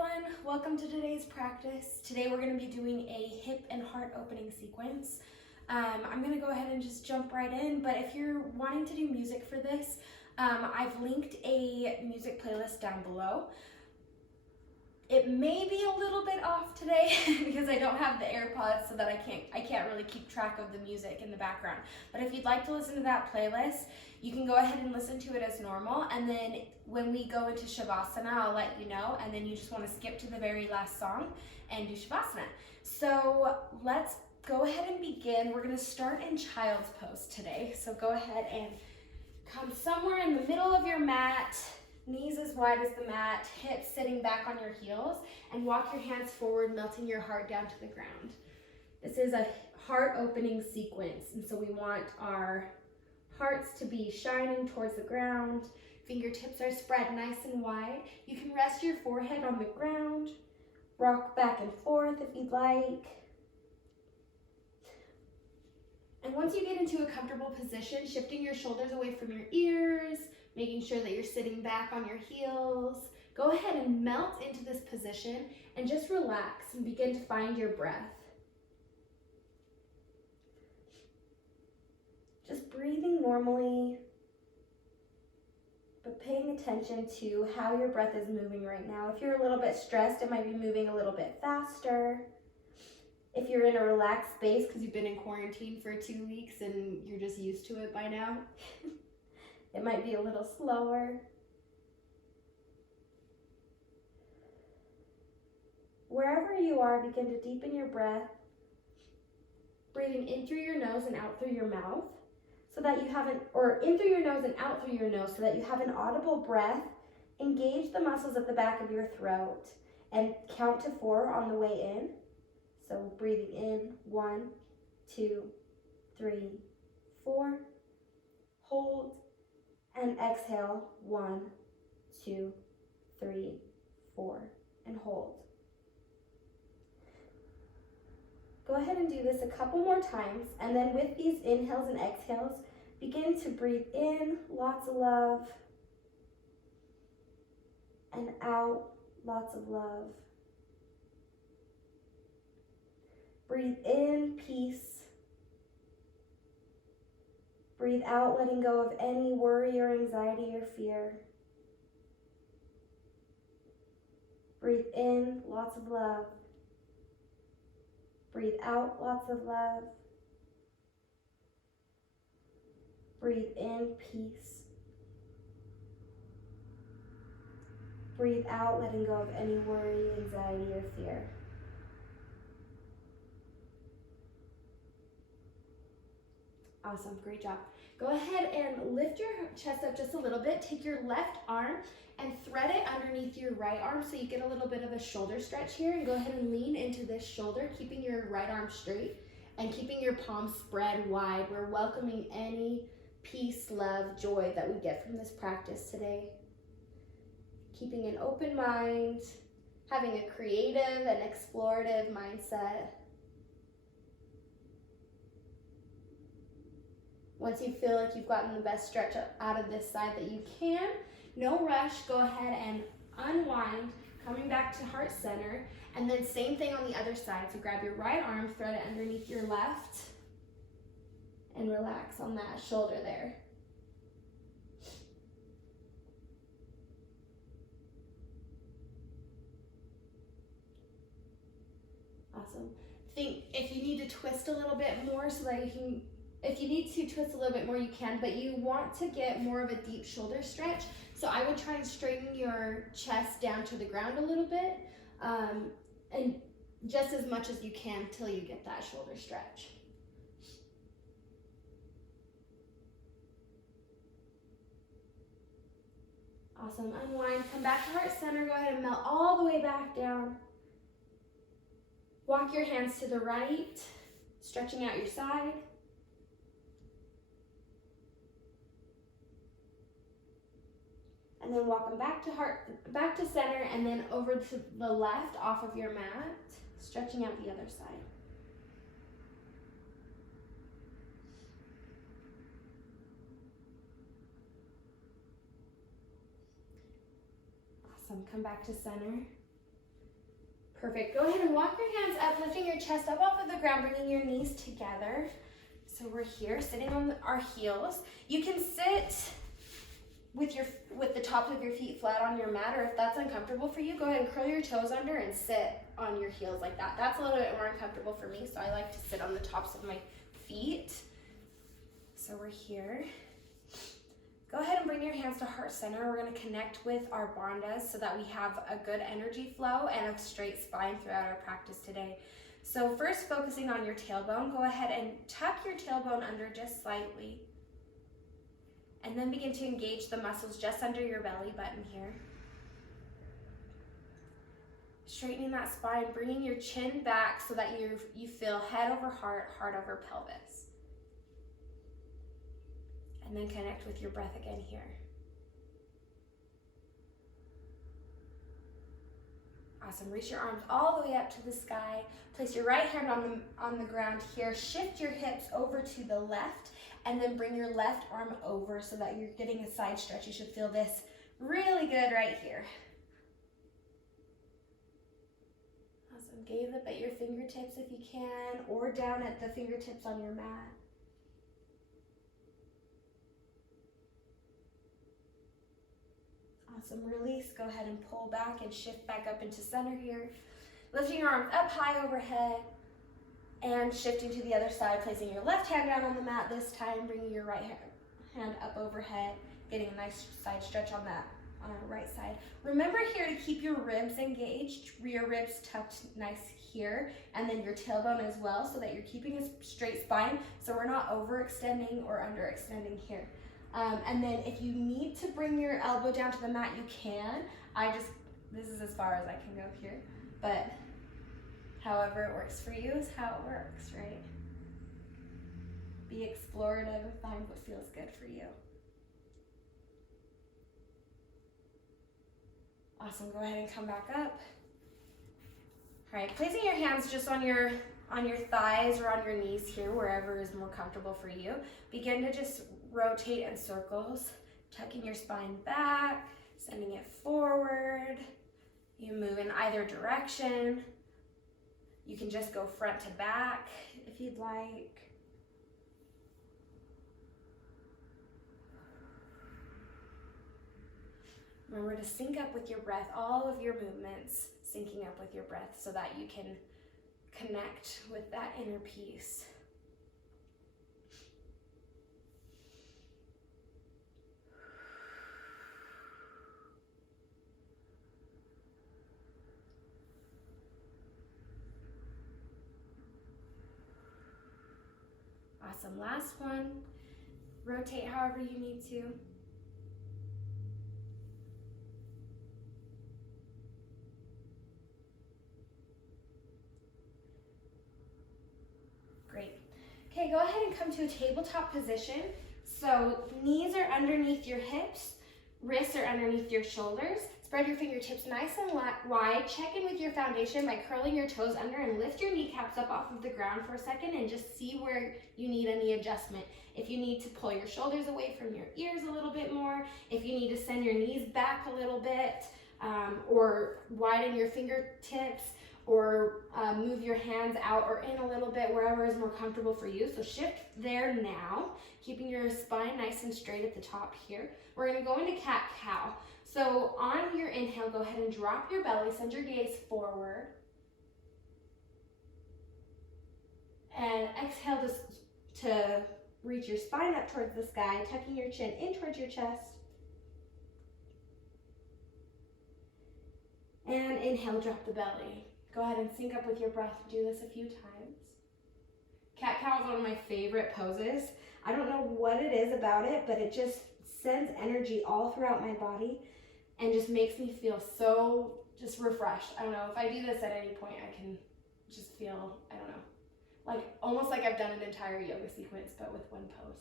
everyone, welcome to today's practice. Today we're going to be doing a hip and heart opening sequence. I'm going to go ahead and just jump right in, but if you're wanting to do music for this, I've linked a music playlist down below. It may be a little bit off today because I don't have the AirPods so that I can't really keep track of the music in the background. But if you'd like to listen to that playlist, you can go ahead and listen to it as normal, and then when we go into Shavasana, I'll let you know, and then you just want to skip to the very last song and do Shavasana. So let's go ahead and begin. We're going to start in Child's Pose today. So go ahead and come somewhere in the middle of your mat, knees as wide as the mat, hips sitting back on your heels, and walk your hands forward, melting your heart down to the ground. This is a heart opening sequence, and so we want our hearts to be shining towards the ground. Fingertips are spread nice and wide. You can rest your forehead on the ground, rock back and forth if you'd like. And once you get into a comfortable position, shifting your shoulders away from your ears, making sure that you're sitting back on your heels, go ahead and melt into this position and just relax and begin to find your breath. Just breathing normally, but paying attention to how your breath is moving right now. If you're a little bit stressed, it might be moving a little bit faster. If you're in a relaxed space because you've been in quarantine for 2 weeks and you're just used to it by now, it might be a little slower. Wherever you are, begin to deepen your breath, breathing in through your nose and out through your mouth, so that you have in through your nose and out through your nose, so that you have an audible breath. Engage the muscles at the back of your throat and count to 4 on the way in. So breathing in, 1, 2, 3, 4. Hold and exhale, 1, 2, 3, 4, and hold. Go ahead and do this a couple more times, and then with these inhales and exhales, begin to breathe in, lots of love, and out, lots of love. Breathe in, peace. Breathe out, letting go of any worry or anxiety or fear. Breathe in, lots of love. Breathe out, lots of love. Breathe in, peace. Breathe out, letting go of any worry, anxiety, or fear. Awesome, great job. Go ahead and lift your chest up just a little bit. Take your left arm and thread it underneath your right arm so you get a little bit of a shoulder stretch here, and go ahead and lean into this shoulder, keeping your right arm straight and keeping your palms spread wide. We're welcoming any peace, love, joy that we get from this practice today. Keeping an open mind, having a creative and explorative mindset. Once you feel like you've gotten the best stretch out of this side that you can, no rush, go ahead and unwind, coming back to heart center, and then same thing on the other side. So grab your right arm, thread it underneath your left, and relax on that shoulder there. Awesome. Think if you need to twist a little bit more so that you can, if you need to twist a little bit more, you can, but you want to get more of a deep shoulder stretch. So I would try and straighten your chest down to the ground a little bit, and just as much as you can till you get that shoulder stretch. Awesome, unwind, come back to heart center, go ahead and melt all the way back down. Walk your hands to the right, stretching out your side. And then walk them back to center, and then over to the left off of your mat, stretching out the other side. Awesome, come back to center. Perfect. Go ahead and walk your hands up, lifting your chest up off of the ground, bringing your knees together. So we're here sitting on our heels. You can sit with the tops of your feet flat on your mat, or if that's uncomfortable for you, go ahead and curl your toes under and sit on your heels like that. That's a little bit more uncomfortable for me, so I like to sit on the tops of my feet. So we're here. Go ahead and bring your hands to heart center. We're going to connect with our bandhas so that we have a good energy flow and a straight spine throughout our practice today. So first, focusing on your tailbone, go ahead and tuck your tailbone under just slightly. And then begin to engage the muscles just under your belly button here. Straightening that spine, bringing your chin back so that you feel head over heart, heart over pelvis. And then connect with your breath again here. Awesome. Reach your arms all the way up to the sky. Place your right hand on the ground here. Shift your hips over to the left, and then bring your left arm over so that you're getting a side stretch. You should feel this really good right here. Awesome. Gaze up at your fingertips if you can, or down at the fingertips on your mat. Awesome. Release. Go ahead and pull back and shift back up into center here. Lifting your arms up high overhead and shifting to the other side, placing your left hand down on the mat this time, bringing your right hand up overhead, getting a nice side stretch on that right side. Remember here to keep your ribs engaged, your ribs tucked nice here, and then your tailbone as well, so that you're keeping a straight spine, so we're not overextending or underextending here. And then if you need to bring your elbow down to the mat, you can. This is as far as I can go here, but however it works for you is how it works, right? Be explorative and find what feels good for you. Awesome, go ahead and come back up. All right, placing your hands just on your thighs or on your knees here, wherever is more comfortable for you. Begin to just rotate in circles, tucking your spine back, sending it forward. You move in either direction. You can just go front to back if you'd like. Remember to sync up with your breath, all of your movements syncing up with your breath so that you can connect with that inner peace. Awesome, last one. Rotate however you need to. Great. Okay, go ahead and come to a tabletop position. So knees are underneath your hips, wrists are underneath your shoulders. Spread your fingertips nice and wide. Check in with your foundation by curling your toes under and lift your kneecaps up off of the ground for a second and just see where you need any adjustment. If you need to pull your shoulders away from your ears a little bit more, if you need to send your knees back a little bit, or widen your fingertips, or move your hands out or in a little bit, wherever is more comfortable for you. So shift there now, keeping your spine nice and straight at the top here. We're gonna go into cat-cow. So on your inhale, go ahead and drop your belly, send your gaze forward. And exhale to reach your spine up towards the sky, tucking your chin in towards your chest. And inhale, drop the belly. Go ahead and sync up with your breath. Do this a few times. Cat-cow is one of my favorite poses. I don't know what it is about it, but it just sends energy all throughout my body and just makes me feel so just refreshed. I don't know, if I do this at any point, I can just feel, I don't know, like almost like I've done an entire yoga sequence, but with one pose.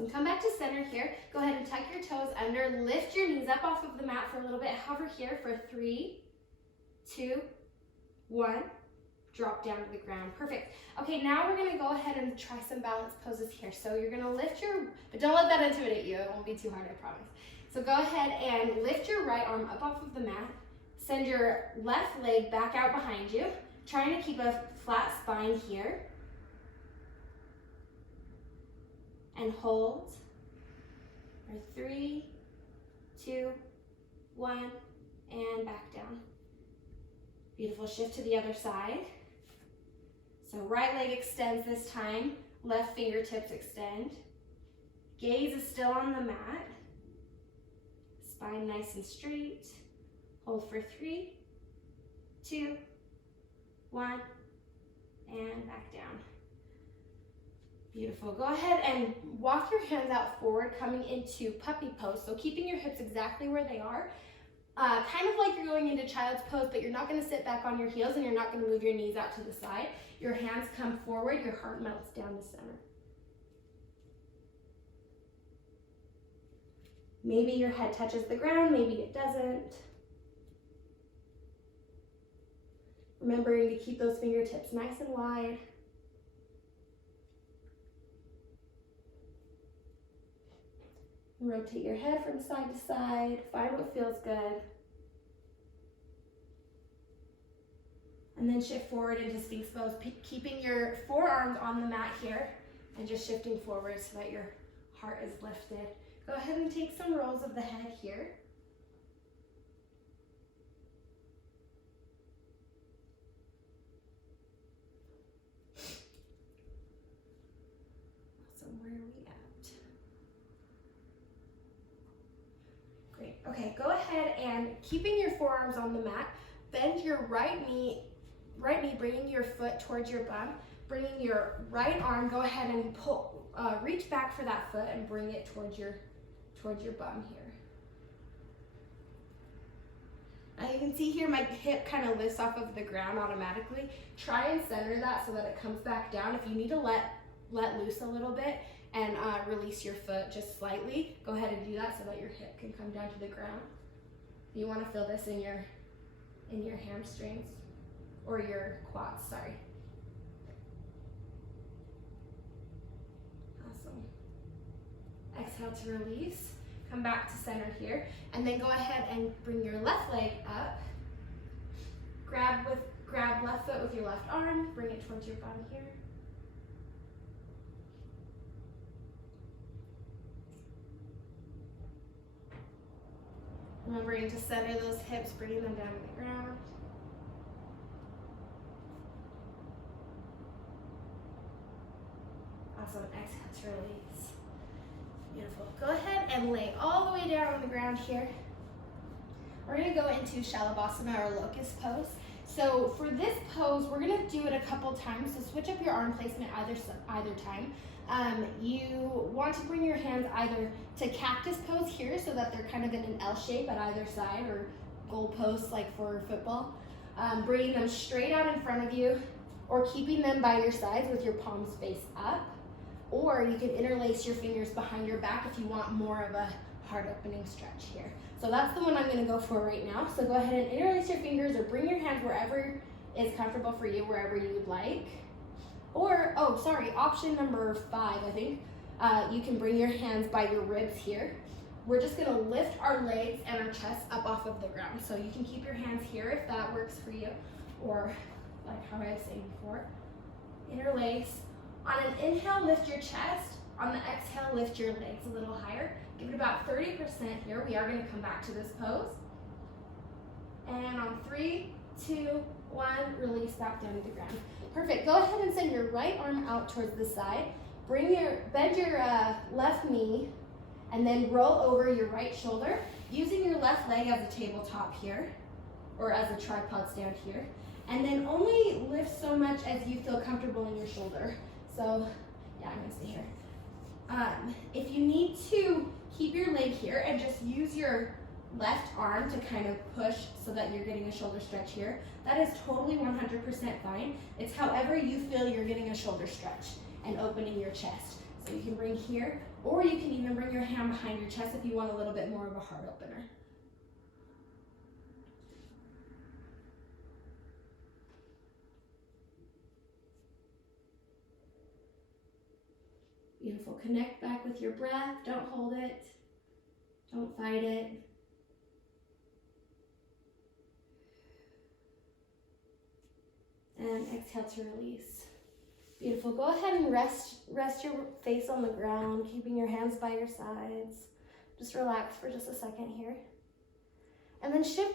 Awesome. Come back to center here. Go ahead and tuck your toes under. Lift your knees up off of the mat for a little bit. Hover here for 3, 2, 1. Drop down to the ground. Perfect. Okay, now we're going to go ahead and try some balance poses here. So you're going to lift your, but don't let that intimidate you. It won't be too hard, I promise. So go ahead and lift your right arm up off of the mat. Send your left leg back out behind you. Trying to keep a flat spine here. And hold for 3, 2, 1, and back down. Beautiful. Shift to the other side. So right leg extends this time, left fingertips extend. Gaze is still on the mat. Spine nice and straight. Hold for 3, 2, 1, and back down. Beautiful. Go ahead and walk your hands out forward, coming into puppy pose. So keeping your hips exactly where they are. Kind of like you're going into child's pose, but you're not going to sit back on your heels and you're not going to move your knees out to the side. Your hands come forward, your heart melts down to center. Maybe your head touches the ground, maybe it doesn't. Remembering to keep those fingertips nice and wide. Rotate your head from side to side. Find what feels good. And then shift forward into Sphinx pose, keeping your forearms on the mat here and just shifting forward so that your heart is lifted. Go ahead and take some rolls of the head here. Awesome. Where are we at? Great. Okay, go ahead and keeping your forearms on the mat, bend your right knee, bringing your foot towards your bum, bringing your right arm, go ahead and pull, reach back for that foot and bring it towards your bum here. Now you can see here my hip kind of lifts off of the ground automatically. Try and center that so that it comes back down. If you need to let loose a little bit and release your foot just slightly, go ahead and do that so that your hip can come down to the ground. You want to feel this in your hamstrings or your quads, sorry. Awesome. Exhale to release. Come back to center here, and then go ahead and bring your left leg up. Grab left foot with your left arm, bring it towards your bum here. Remembering to center those hips, bringing them down to the ground. Awesome. Exhale to release. Beautiful. Go ahead and lay all the way down on the ground here. We're going to go into Shalabhasana or locust pose. So for this pose, we're going to do it a couple times. So switch up your arm placement either time. You want to bring your hands either to cactus pose here so that they're kind of in an L shape at either side, or goal posts like for football. Bringing them straight out in front of you, or keeping them by your sides with your palms face up. Or you can interlace your fingers behind your back if you want more of a heart opening stretch here. So that's the one I'm going to go for right now. So go ahead and interlace your fingers or bring your hands wherever is comfortable for you, wherever you would like. Or, option number 5, I think. You can bring your hands by your ribs here. We're just going to lift our legs and our chest up off of the ground. So you can keep your hands here if that works for you, or like how I was saying before. Interlace. On an inhale, lift your chest. On the exhale, lift your legs a little higher. Give it about 30% here. We are going to come back to this pose. And on 3, 2, 1, release back down to the ground. Perfect. Go ahead and send your right arm out towards the side. Bend your left knee, and then roll over your right shoulder, using your left leg as a tabletop here, or as a tripod stand here. And then only lift so much as you feel comfortable in your shoulder. So, yeah, I'm gonna stay here. If you need to keep your leg here and just use your left arm to kind of push so that you're getting a shoulder stretch here, that is totally 100% fine. It's however you feel you're getting a shoulder stretch and opening your chest. So you can bring here Or you can even bring your hand behind your chest if you want a little bit more of a heart opener. Beautiful. Connect back with your breath. Don't hold it. Don't fight it. And exhale to release. Beautiful. Go ahead and rest your face on the ground, keeping your hands by your sides. Just relax for just a second here. And then switch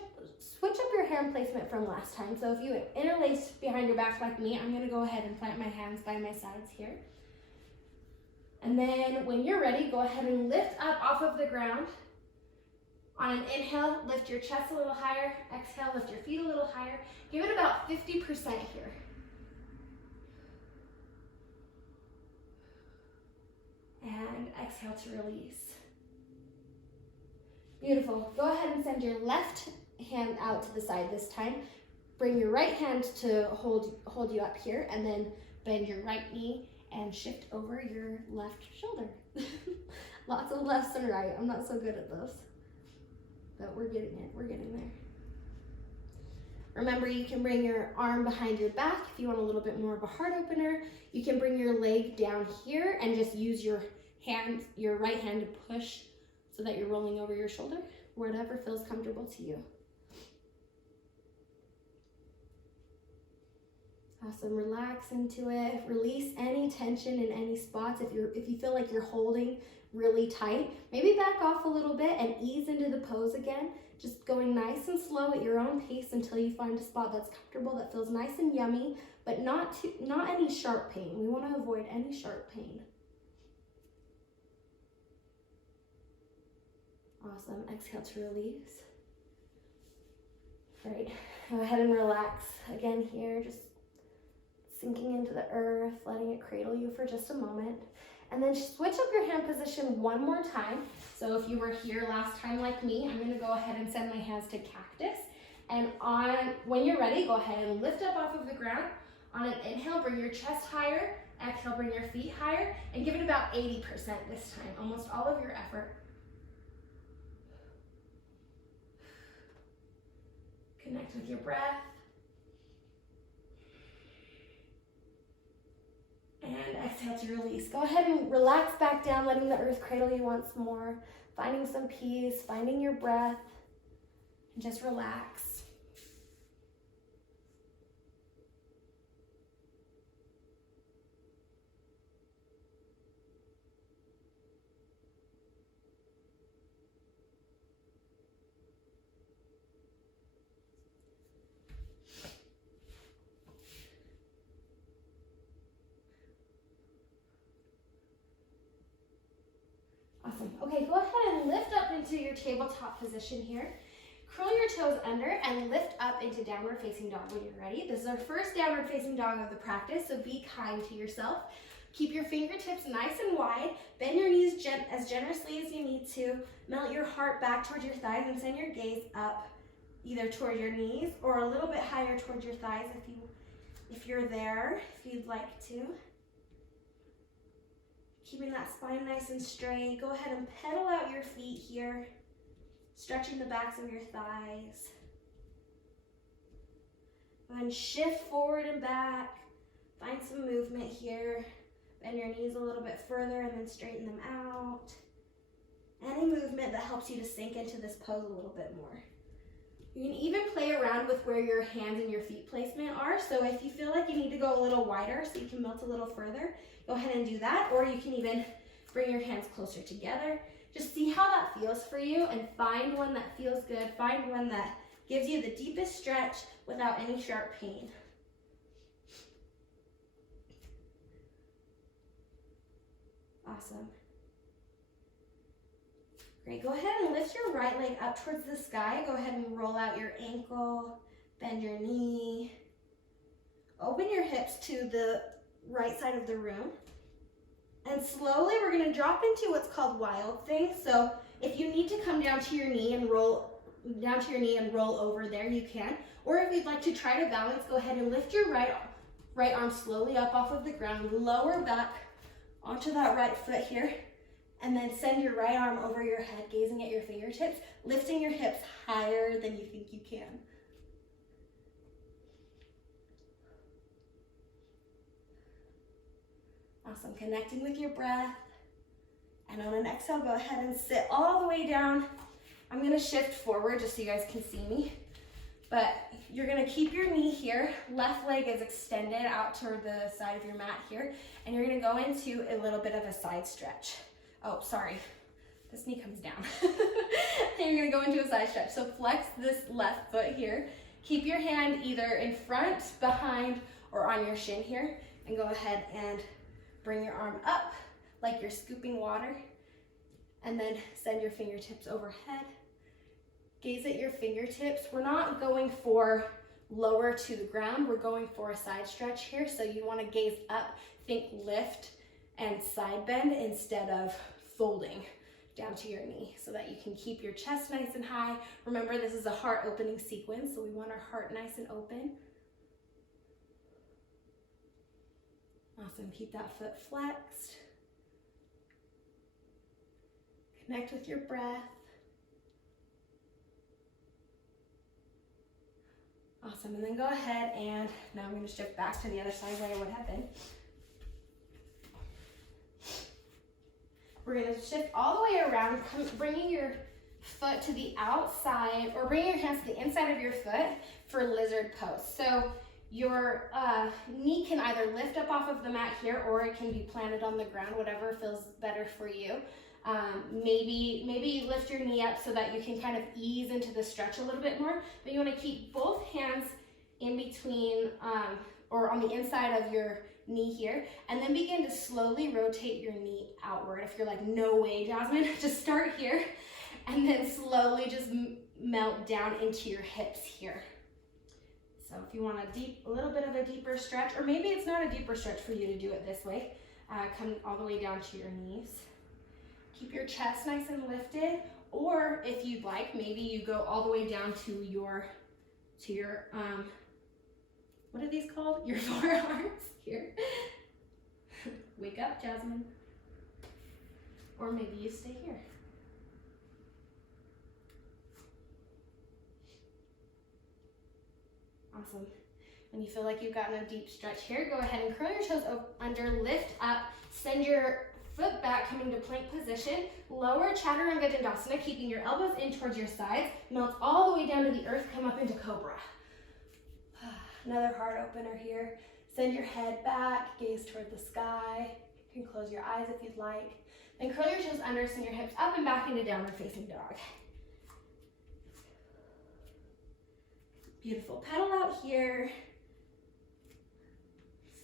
up your hand placement from last time. So if you interlaced behind your back like me, I'm going to go ahead and plant my hands by my sides here. And then when you're ready, go ahead and lift up off of the ground. On an inhale, lift your chest a little higher. Exhale, lift your feet a little higher. Give it about 50% here. And exhale to release. Beautiful. Go ahead and send your left hand out to the side this time. Bring your right hand to hold you up here, and then bend your right knee and shift over your left shoulder. Lots of lefts and right. I'm not so good at those, but we're getting it. We're getting there. Remember, you can bring your arm behind your back if you want a little bit more of a heart opener. You can bring your leg down here and just use your right hand to push so that you're rolling over your shoulder, whatever feels comfortable to you. Awesome. Relax into it. Release any tension in any spots. If you feel like you're holding really tight, maybe back off a little bit and ease into the pose again. Just going nice and slow at your own pace until you find a spot that's comfortable, that feels nice and yummy, but not any sharp pain. We want to avoid any sharp pain. Awesome. Exhale to release. Great. Go ahead and relax again here. Just sinking into the earth, letting it cradle you for just a moment. And then switch up your hand position one more time. So if you were here last time like me, I'm going to go ahead and send my hands to cactus. And when you're ready, go ahead and lift up off of the ground. On an inhale, bring your chest higher. Exhale, bring your feet higher. And give it about 80% this time, almost all of your effort. Connect with your breath. And exhale to release. Go ahead and relax back down, letting the earth cradle you once more. Finding some peace, finding your breath, and just relax. Awesome. Okay, go ahead and lift up into your tabletop position here. Curl your toes under and lift up into downward facing dog when you're ready. This is our first downward facing dog of the practice, so be kind to yourself. Keep your fingertips nice and wide. Bend your knees as generously as you need to. Melt your heart back towards your thighs and send your gaze up, either toward your knees or a little bit higher towards your thighs if you're there, if you'd like to. Keeping that spine nice and straight. Go ahead and pedal out your feet here, stretching the backs of your thighs. And shift forward and back. Find some movement here. Bend your knees a little bit further and then straighten them out. Any movement that helps you to sink into this pose a little bit more. You can even play around with where your hands and your feet placement are. So if you feel like you need to go a little wider so you can melt a little further, go ahead and do that. Or you can even bring your hands closer together. Just see how that feels for you and find one that feels good. Find one that gives you the deepest stretch without any sharp pain. Awesome. Great, go ahead and lift your right leg up towards the sky. Go ahead and roll out your ankle, bend your knee. Open your hips to the right side of the room. And slowly we're gonna drop into what's called wild thing. So if you need to come down to your knee and roll over there, you can. Or if you'd like to try to balance, go ahead and lift your right arm slowly up off of the ground, lower back onto that right foot here, And then send your right arm over your head, gazing at your fingertips, lifting your hips higher than you think you can. Awesome, connecting with your breath. And on an exhale, go ahead and sit all the way down. I'm gonna shift forward just so you guys can see me. But you're gonna keep your knee here, left leg is extended out toward the side of your mat here, and you're gonna go into a little bit of a side stretch. Oh, sorry, this knee comes down. And you're gonna go into a side stretch. So flex this left foot here. Keep your hand either in front, behind, or on your shin here, and go ahead and bring your arm up like you're scooping water, and then send your fingertips overhead. Gaze at your fingertips. We're not going for lower to the ground, we're going for a side stretch here, so you want to gaze up, think lift and side bend instead of folding down to your knee, so that you can keep your chest nice and high. Remember, this is a heart opening sequence, so we want our heart nice and open. Awesome, keep that foot flexed. Connect with your breath. Awesome, and then go ahead and now I'm going to shift back to the other side where I would have been. We're going to shift all the way around, bringing your foot to the outside, or bringing your hands to the inside of your foot for lizard pose. So your knee can either lift up off of the mat here, or it can be planted on the ground, whatever feels better for you. Maybe you lift your knee up so that you can kind of ease into the stretch a little bit more, but you want to keep both hands in between or on the inside of your knee here, and then begin to slowly rotate your knee outward. If you're like, no way, Jasmine, just start here, and then slowly just melt down into your hips here. So if you want a little bit of a deeper stretch, or maybe it's not a deeper stretch for you to do it this way, come all the way down to your knees. Keep your chest nice and lifted, or if you'd like, maybe you go all the way down to your what are these called? Your forearms here. Wake up, Jasmine. Or maybe you stay here. Awesome. When you feel like you've gotten a deep stretch here, go ahead and curl your toes under, lift up, send your foot back, coming to plank position, lower Chaturanga Dandasana, keeping your elbows in towards your sides, melt all the way down to the earth, come up into Cobra. Another heart opener here. Send your head back, gaze toward the sky. You can close your eyes if you'd like. Then curl your toes under, send your hips up and back into downward facing dog. Beautiful. Pedal out here.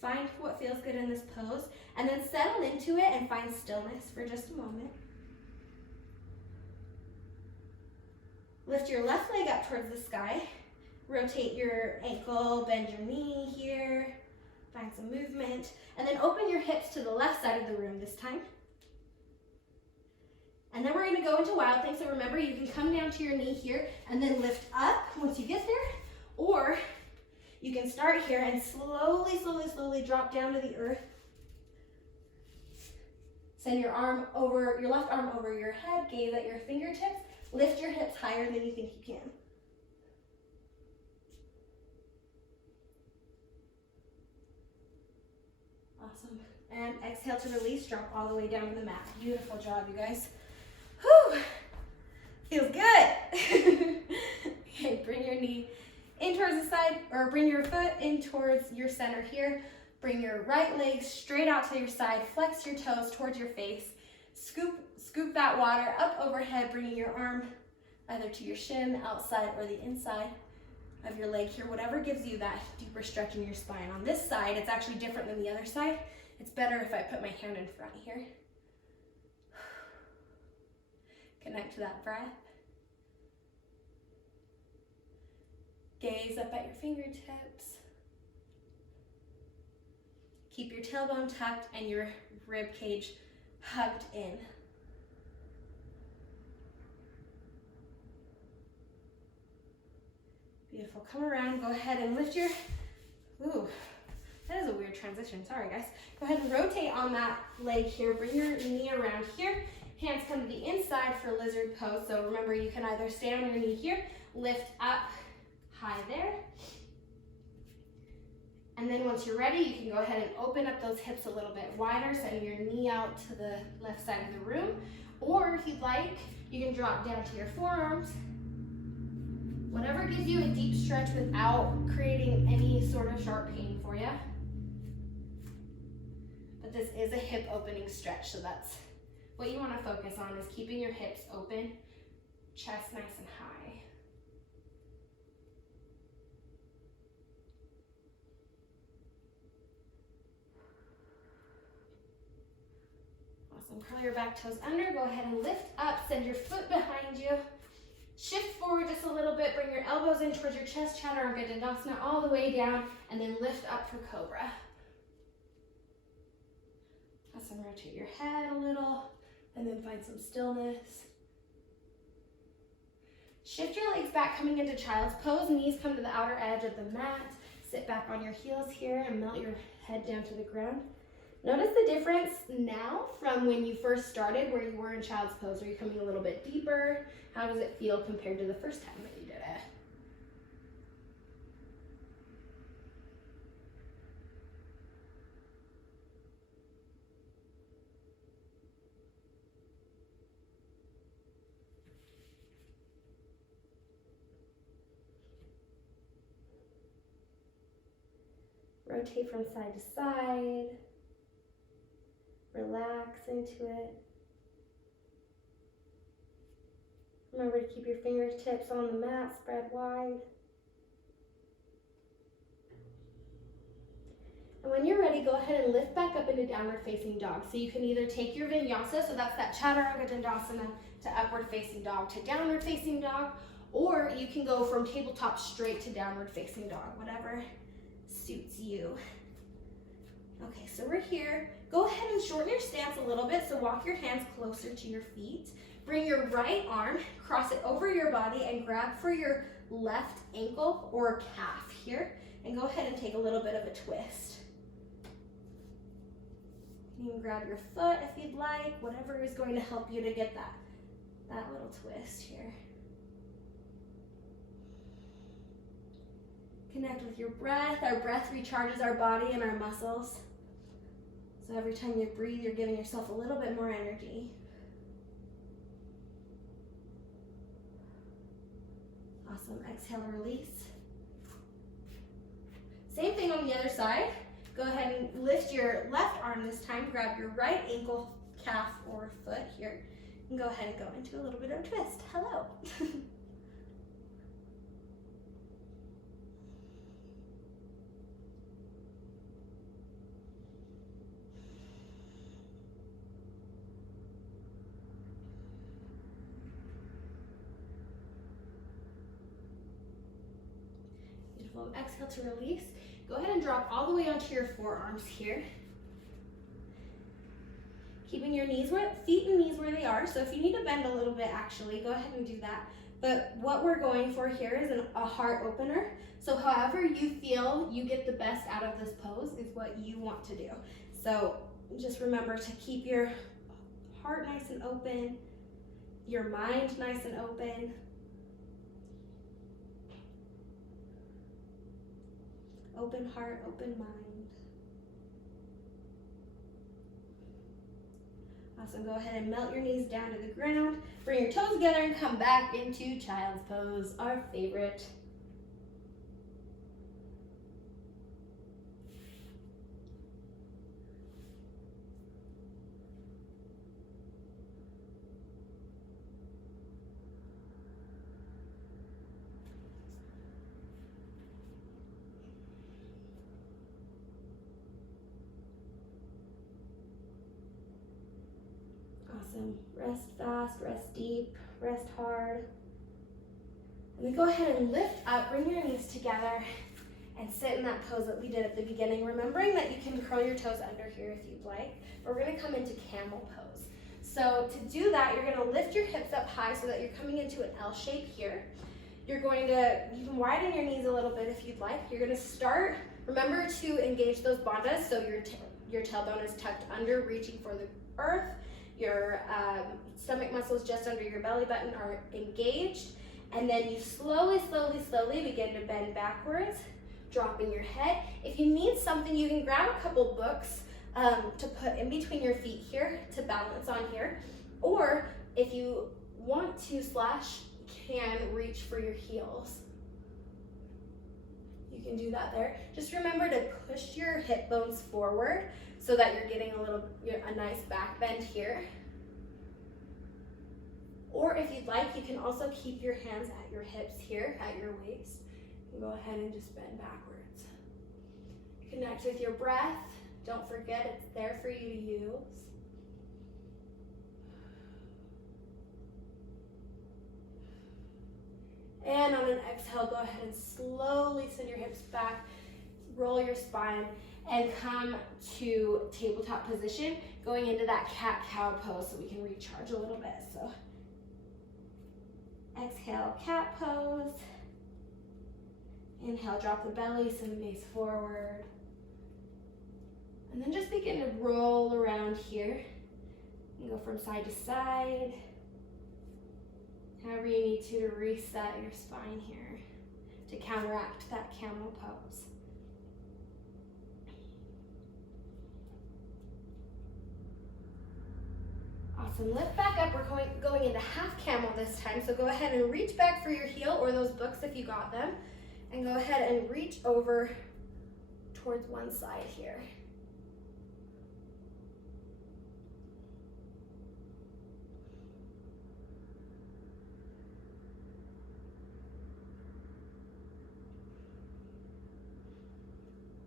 Find what feels good in this pose, and then settle into it and find stillness for just a moment. Lift your left leg up towards the sky. Rotate your ankle, bend your knee here. Find some movement, and then open your hips to the left side of the room this time. And then we're going to go into Wild Thing. So remember, you can come down to your knee here and then lift up once you get there, or you can start here and slowly drop down to the earth. Send your left arm over your head, gaze at your fingertips, lift your hips higher than you think you can. Awesome. And exhale to release, drop all the way down to the mat. Beautiful job, you guys. Whew. Feels good. Okay, bring your knee in towards the side, or bring your foot in towards your center here. Bring your right leg straight out to your side. Flex your toes towards your face. Scoop that water up overhead, bringing your arm either to your shin, outside, or the inside of your leg here. Whatever gives you that deeper stretch in your spine. On this side, it's actually different than the other side. It's better if I put my hand in front here. Connect to that breath. Gaze up at your fingertips. Keep your tailbone tucked and your rib cage hugged in. Beautiful. Come around. Go ahead and lift your... Ooh, that is a weird transition. Sorry, guys. Go ahead and rotate on that leg here. Bring your knee around here. Hands come to the inside for lizard pose. So remember, you can either stay on your knee here, lift up high there. And then once you're ready, you can go ahead and open up those hips a little bit wider, sending your knee out to the left side of the room. Or if you'd like, you can drop down to your forearms. Whatever gives you a deep stretch without creating any sort of sharp pain for you. But this is a hip opening stretch, so that's what you want to focus on, is keeping your hips open, chest nice and high. Awesome. Curl your back toes under. Go ahead and lift up. Send your foot behind you. Shift forward just a little bit. Bring your elbows in towards your chest, Chaturanga Dandasana, all the way down, and then lift up for Cobra. Awesome. Rotate your head a little, and then find some stillness. Shift your legs back, coming into child's pose. Knees come to the outer edge of the mat. Sit back on your heels here and melt your head down to the ground. Notice the difference now from when you first started, where you were in child's pose. Are you coming a little bit deeper? How does it feel compared to the first time that you did it? Rotate from side to side. Relax into it. Remember to keep your fingertips on the mat, spread wide. And when you're ready, go ahead and lift back up into downward facing dog. So you can either take your vinyasa, so that's that Chaturanga Dandasana, to upward facing dog to downward facing dog, or you can go from tabletop straight to downward facing dog, whatever suits you. Okay, so we're here. Go ahead and shorten your stance a little bit, so walk your hands closer to your feet. Bring your right arm, cross it over your body, and grab for your left ankle or calf here, and go ahead and take a little bit of a twist. You can grab your foot if you'd like, whatever is going to help you to get that little twist here. Connect with your breath. Our breath recharges our body and our muscles. So every time you breathe, you're giving yourself a little bit more energy. Awesome. Exhale, release. Same thing on the other side. Go ahead and lift your left arm this time. Grab your right ankle, calf, or foot here. And go ahead and go into a little bit of a twist. Hello. Beautiful. Exhale to release. Go ahead and drop all the way onto your forearms here. Keeping your feet and knees where they are. So if you need to bend a little bit, actually, go ahead and do that. But what we're going for here is a heart opener. So however you feel you get the best out of this pose is what you want to do. So just remember to keep your heart nice and open, your mind nice and open. Open heart, open mind. Awesome. Go ahead and melt your knees down to the ground. Bring your toes together and come back into child's pose, our favorite. Awesome. Rest fast, rest deep, rest hard. And then go ahead and lift up, bring your knees together, and sit in that pose that we did at the beginning, remembering that you can curl your toes under here if you'd like. We're gonna come into camel pose. So to do that, you're gonna lift your hips up high so that you're coming into an L shape here. You can widen your knees a little bit if you'd like. You're gonna start, remember to engage those bandhas, so your tailbone is tucked under, reaching for the earth. Your stomach muscles just under your belly button are engaged. And then you slowly begin to bend backwards, dropping your head. If you need something, you can grab a couple books to put in between your feet here to balance on here. Or if you want to can reach for your heels. You can do that there. Just remember to push your hip bones forward so that you're getting a nice back bend here. Or if you'd like, you can also keep your hands at your hips here, at your waist. And go ahead and just bend backwards. Connect with your breath. Don't forget it's there for you to use. And on an exhale, go ahead and slowly send your hips back, roll your spine, and come to tabletop position, going into that cat-cow pose so we can recharge a little bit. So exhale, cat pose. Inhale, drop the belly, send the gaze forward. And then just begin to roll around here and go from side to side. However you need to reset your spine here to counteract that camel pose. Awesome, lift back up. We're going into half camel this time. So go ahead and reach back for your heel or those books if you got them. And go ahead and reach over towards one side here.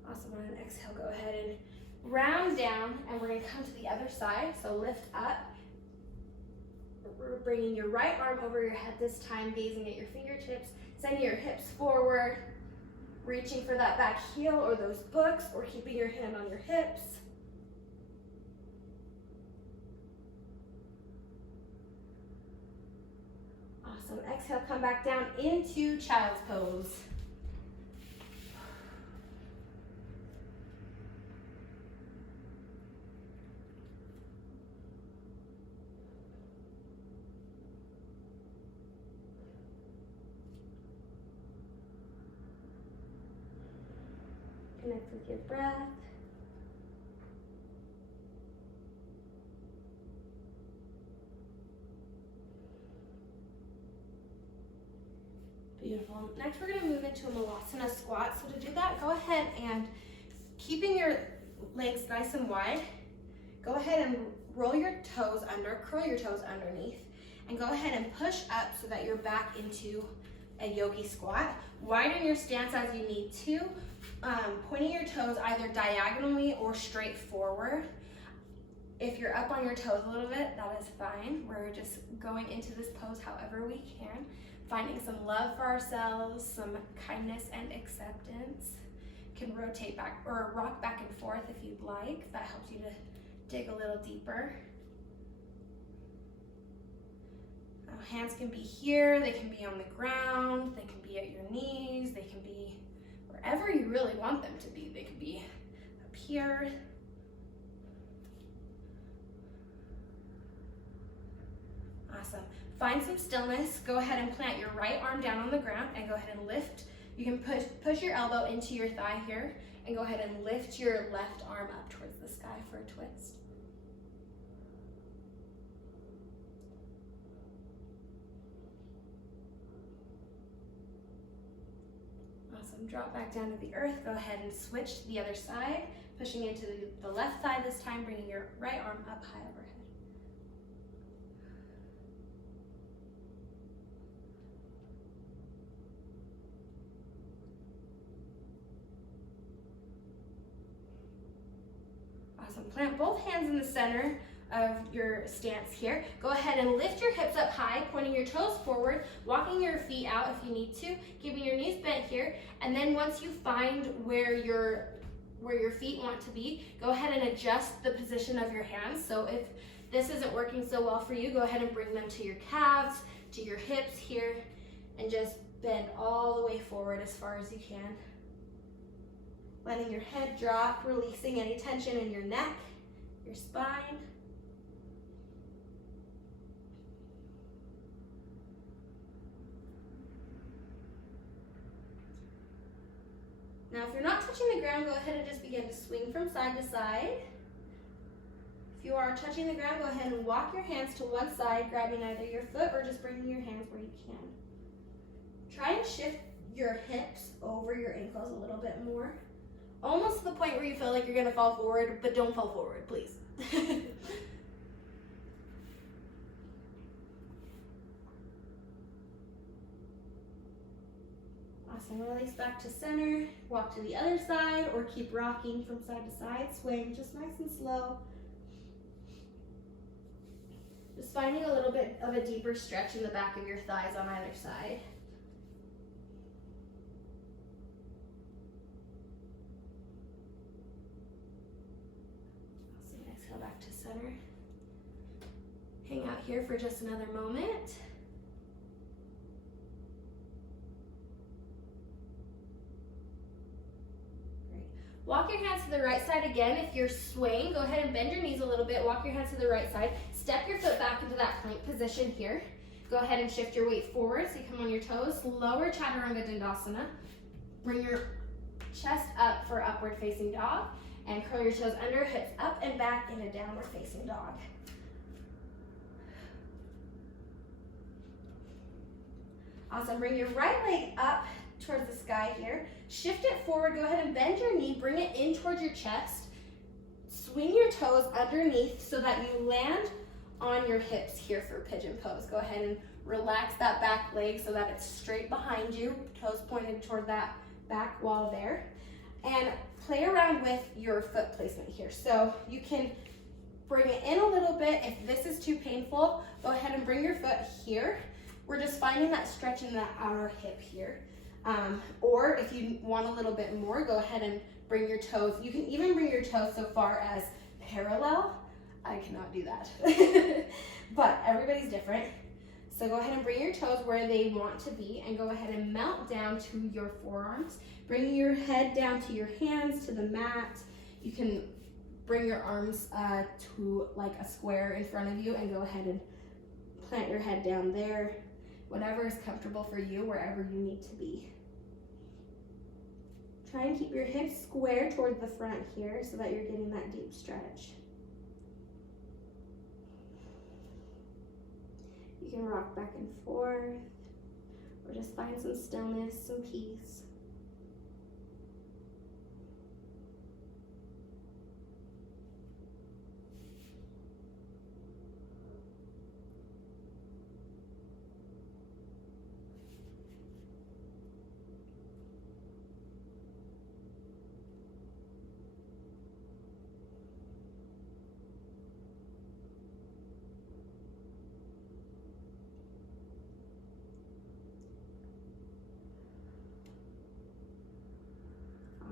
Awesome, on an exhale, go ahead and round down, and we're gonna come to the other side. So lift up. We're bringing your right arm over your head this time, gazing at your fingertips, sending your hips forward, reaching for that back heel or those books, or keeping your hand on your hips. Awesome, exhale, come back down into child's pose. Connect with your breath. Beautiful. Next, we're going to move into a Malasana squat. So to do that, go ahead and keeping your legs nice and wide, go ahead and roll your toes under, curl your toes underneath, and go ahead and push up so that you're back into a yogi squat. Widen your stance as you need to. Pointing your toes either diagonally or straight forward. If you're up on your toes a little bit, that is fine. We're just going into this pose however we can, finding some love for ourselves, some kindness and acceptance. You can rotate back or rock back and forth if you'd like. That helps you to dig a little deeper. Hands can be here, they can be on the ground, they can be at your knees, they can be wherever you really want them to be. They could be up here. Awesome. Find some stillness. Go ahead and plant your right arm down on the ground and go ahead and lift. You can push your elbow into your thigh here and go ahead and lift your left arm up towards the sky for a twist. Awesome, drop back down to the earth. Go ahead and switch to the other side, pushing into the left thigh this time, bringing your right arm up high overhead. Awesome, plant both hands in the center of your stance here. Go ahead and lift your hips up high, pointing your toes forward, walking your feet out if you need to, keeping your knees bent here. And then once you find where your feet want to be, go ahead and adjust the position of your hands. So if this isn't working so well for you, go ahead and bring them to your calves, to your hips here, and just bend all the way forward as far as you can. Letting your head drop, releasing any tension in your neck, your spine. Now, if you're not touching the ground, go ahead and just begin to swing from side to side. If you are touching the ground, go ahead and walk your hands to one side, grabbing either your foot or just bringing your hands where you can. Try and shift your hips over your ankles a little bit more. Almost to the point where you feel like you're gonna fall forward, but don't fall forward, please. Awesome, release back to center, walk to the other side, or keep rocking from side to side, swing just nice and slow. Just finding a little bit of a deeper stretch in the back of your thighs on either side. Awesome, exhale back to center. Hang out here for just another moment. Walk your hands to the right side again. If you're swaying, go ahead and bend your knees a little bit. Walk your hands to the right side. Step your foot back into that plank position here. Go ahead and shift your weight forward so you come on your toes. Lower Chaturanga Dandasana. Bring your chest up for upward facing dog. And curl your toes under, hips up and back in a downward facing dog. Awesome. Bring your right leg up towards the sky here. Shift it forward, go ahead and bend your knee, bring it in towards your chest. Swing your toes underneath so that you land on your hips here for pigeon pose. Go ahead and relax that back leg so that it's straight behind you, toes pointed toward that back wall there. And play around with your foot placement here. So you can bring it in a little bit. If this is too painful, go ahead and bring your foot here. We're just finding that stretch in that outer hip here. Or if you want a little bit more, go ahead and bring your toes. You can even bring your toes so far as parallel. I cannot do that, but everybody's different. So go ahead and bring your toes where they want to be and go ahead and mount down to your forearms. Bring your head down to your hands, to the mat. You can bring your arms to like a square in front of you and go ahead and plant your head down there. Whatever is comfortable for you, wherever you need to be. Try and keep your hips square toward the front here so that you're getting that deep stretch. You can rock back and forth, or just find some stillness, some peace.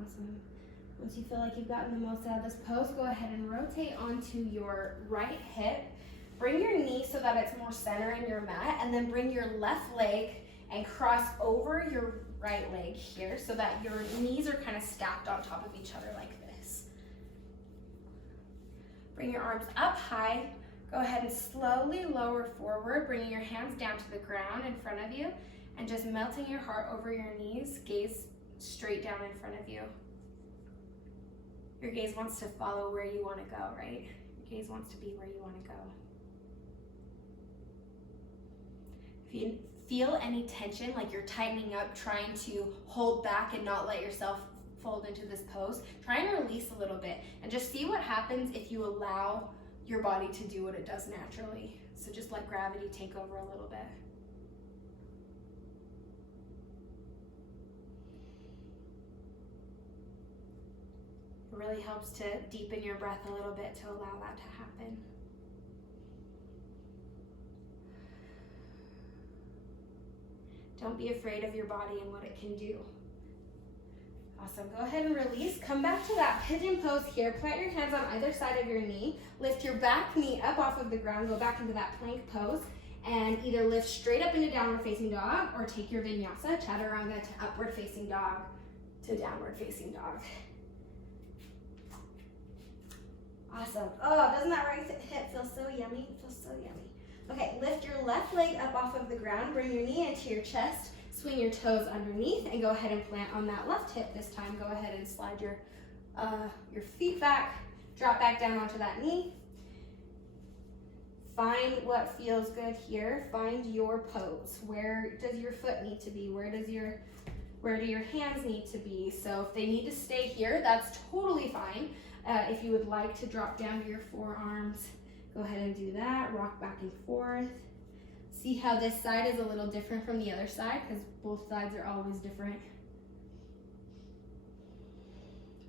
Awesome. Once you feel like you've gotten the most out of this pose, go ahead and rotate onto your right hip. Bring your knee so that it's more center in your mat, and then bring your left leg and cross over your right leg here so that your knees are kind of stacked on top of each other like this. Bring your arms up high. Go ahead and slowly lower forward, bringing your hands down to the ground in front of you and just melting your heart over your knees, gaze straight down in front of you. Your gaze wants to follow where you want to go, right? Your gaze wants to be where you want to go. If you feel any tension, like you're tightening up, trying to hold back and not let yourself fold into this pose, try and release a little bit and just see what happens if you allow your body to do what it does naturally. So just let gravity take over a little bit. It really helps to deepen your breath a little bit to allow that to happen. Don't be afraid of your body and what it can do. Awesome. Go ahead and release. Come back to that pigeon pose here. Plant your hands on either side of your knee. Lift your back knee up off of the ground. Go back into that plank pose and either lift straight up into downward facing dog or take your vinyasa, chaturanga, to upward facing dog to downward facing dog. Awesome. Oh, doesn't that right hip feel so yummy? It feels so yummy. Okay, lift your left leg up off of the ground. Bring your knee into your chest. Swing your toes underneath and go ahead and plant on that left hip this time. Go ahead and slide your feet back, drop back down onto that knee. Find what feels good here. Find your pose. Where does your foot need to be? Where do your hands need to be? So if they need to stay here, that's totally fine. If you would like to drop down to your forearms, go ahead and do that. Rock back and forth. See how this side is a little different from the other side, because both sides are always different.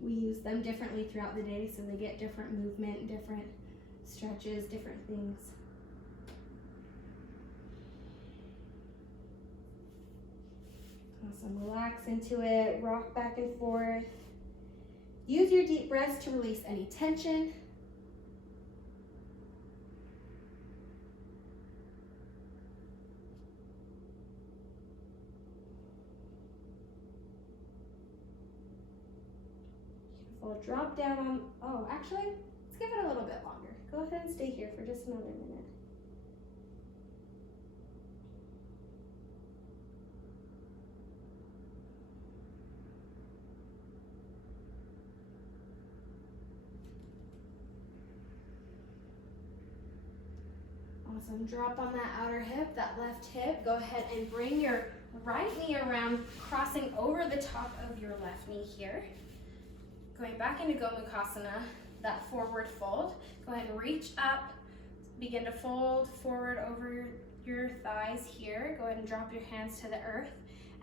We use them differently throughout the day, so they get different movement, different stretches, different things. Awesome, relax into it, rock back and forth. Use your deep breaths to release any tension. We'll drop down on, oh, actually, let's give it a little bit longer. Go ahead and stay here for just another minute. Awesome, drop on that outer hip, that left hip. Go ahead and bring your right knee around, crossing over the top of your left knee here. Going back into Gomukhasana, that forward fold. Go ahead and reach up, begin to fold forward over your thighs here. Go ahead and drop your hands to the earth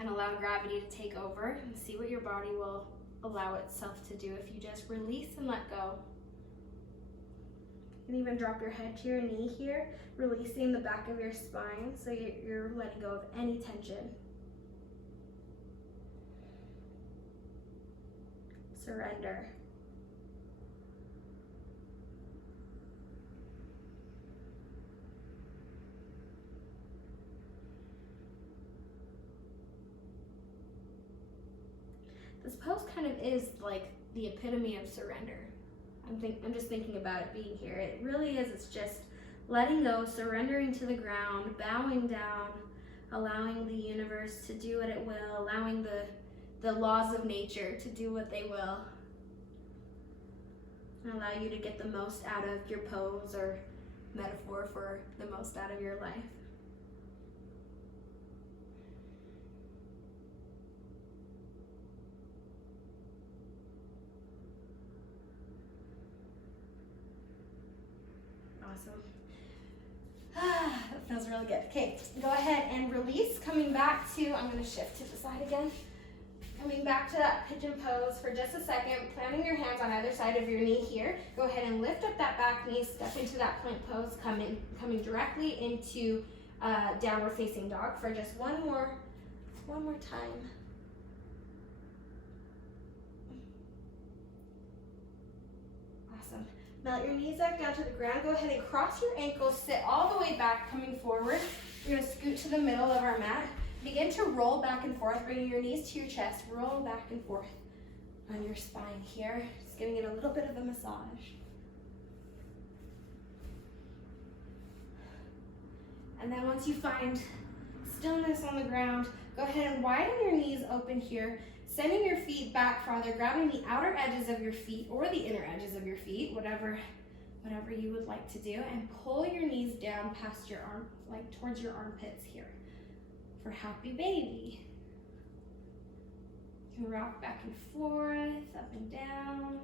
and allow gravity to take over, and see what your body will allow itself to do if you just release and let go. You can even drop your head to your knee here, releasing the back of your spine so you're letting go of any tension. Surrender. This pose kind of is like the epitome of surrender. I'm just thinking about it being here. It really is. It's just letting go, surrendering to the ground, bowing down, allowing the universe to do what it will, allowing the laws of nature to do what they will, and allow you to get the most out of your pose, or metaphor for the most out of your life. Awesome. That feels really good. Okay, go ahead and release, coming back to, I'm going to shift to the side again. Coming back to that pigeon pose for just a second, planting your hands on either side of your knee here. Go ahead and lift up that back knee, step into that plank pose, coming directly into downward facing dog for just one more time. Awesome. Melt your knees back down to the ground. Go ahead and cross your ankles, sit all the way back, coming forward. We're gonna scoot to the middle of our mat. Begin to roll back and forth, bringing your knees to your chest. Roll back and forth on your spine here. Just giving it a little bit of a massage. And then once you find stillness on the ground, go ahead and widen your knees open here, sending your feet back farther, grabbing the outer edges of your feet or the inner edges of your feet, whatever you would like to do, and pull your knees down past your arm, like towards your armpits here. For happy baby. You can rock back and forth, up and down.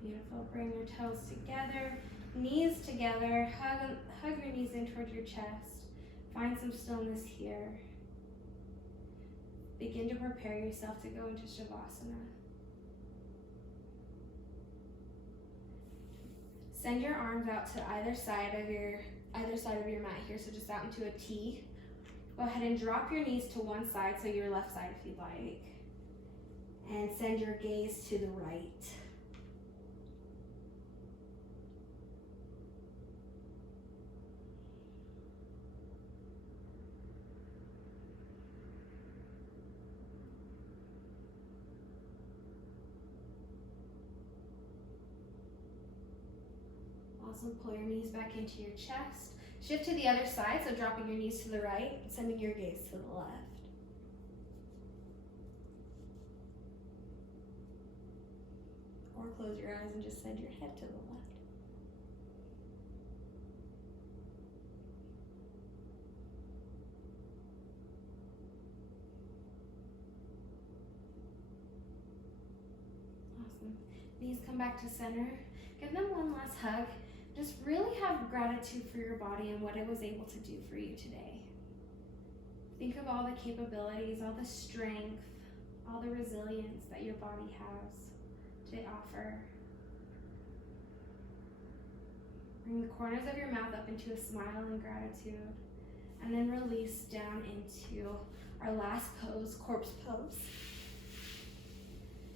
Beautiful. Bring your toes together, knees together. Hug your knees in toward your chest. Find some stillness here. Begin to prepare yourself to go into Shavasana. Send your arms out to either side of your mat here, so just out into a T. Go ahead and drop your knees to one side, so your left side if you'd like. And send your gaze to the right. Awesome. Pull your knees back into your chest. Shift to the other side, so dropping your knees to the right, sending your gaze to the left. Or close your eyes and just send your head to the left. Awesome. Knees come back to center. Give them one last hug. Just really have gratitude for your body and what it was able to do for you today. Think of all the capabilities, all the strength, all the resilience that your body has to offer. Bring the corners of your mouth up into a smile and gratitude, and then release down into our last pose, corpse pose.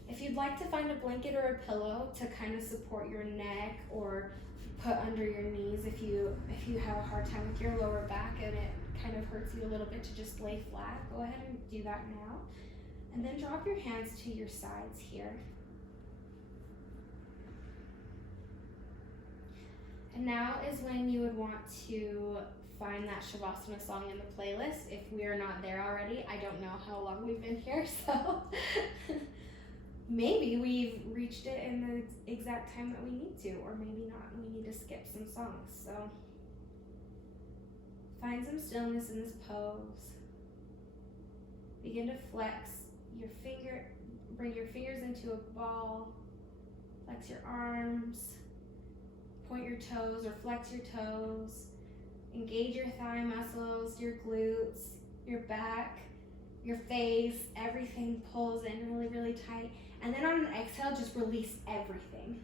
If you'd like to find a blanket or a pillow to kind of support your neck or put under your knees if you have a hard time with your lower back and it kind of hurts you a little bit to just lay flat, go ahead and do that now. And then drop your hands to your sides here. And now is when you would want to find that Shavasana song in the playlist. If we are not there already, I don't know how long we've been here, so maybe we've reached it in the exact time that we need to, or maybe not, and we need to skip some songs. So find some stillness in this pose. Begin to flex your bring your fingers into a ball, flex your arms, point your toes or flex your toes, engage your thigh muscles, your glutes, your back, your face, everything pulls in really, really tight. And then on an exhale, just release everything.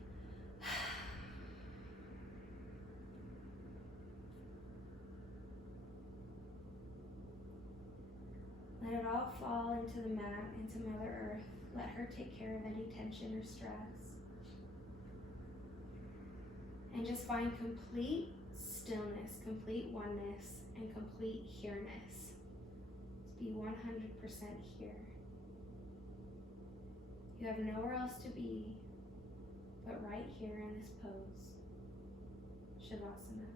Let it all fall into the mat, into Mother Earth. Let her take care of any tension or stress. And just find complete stillness, complete oneness, and complete here-ness. Just be 100% here. You have nowhere else to be but right here in this pose, Shavasana.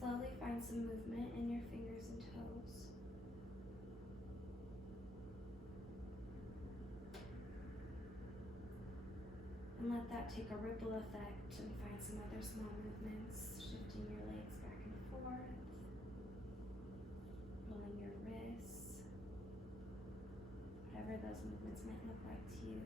Slowly find some movement in your fingers and toes. And let that take a ripple effect and find some other small movements, shifting your legs back and forth, rolling your wrists, whatever those movements might look like to you.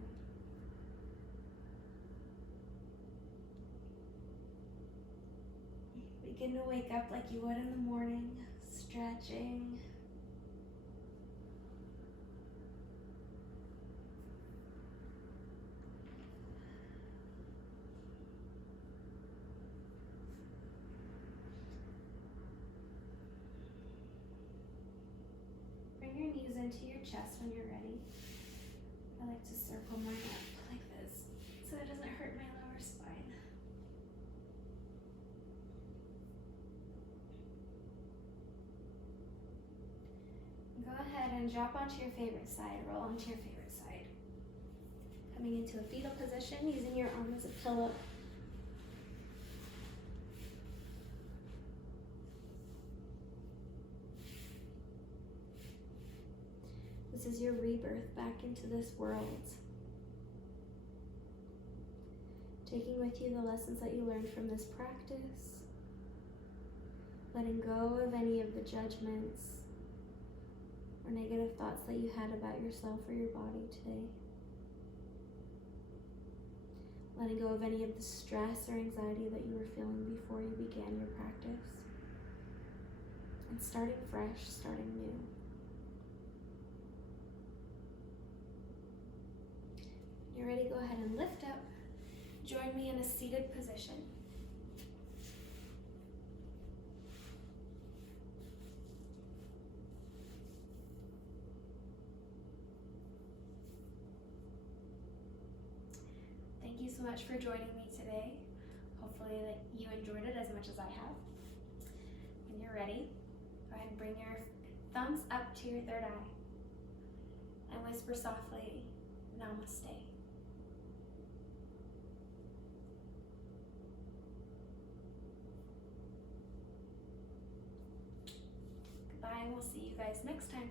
Begin to wake up like you would in the morning, stretching. Bring your knees into your chest when you're ready. I like to circle mine up like this so it doesn't hurt my lower spine. Go ahead and drop onto your favorite side, roll onto your favorite side. Coming into a fetal position, using your arm as a pillow. This is your rebirth back into this world. Taking with you the lessons that you learned from this practice. Letting go of any of the judgments or negative thoughts that you had about yourself or your body today. Letting go of any of the stress or anxiety that you were feeling before you began your practice. And starting fresh, starting new. When you're ready, go ahead and lift up. Join me in a seated position. Thank you so much for joining me today. Hopefully that you enjoyed it as much as I have. When you're ready, go ahead and bring your thumbs up to your third eye and whisper softly, Namaste. Goodbye, and we'll see you guys next time.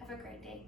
Have a great day.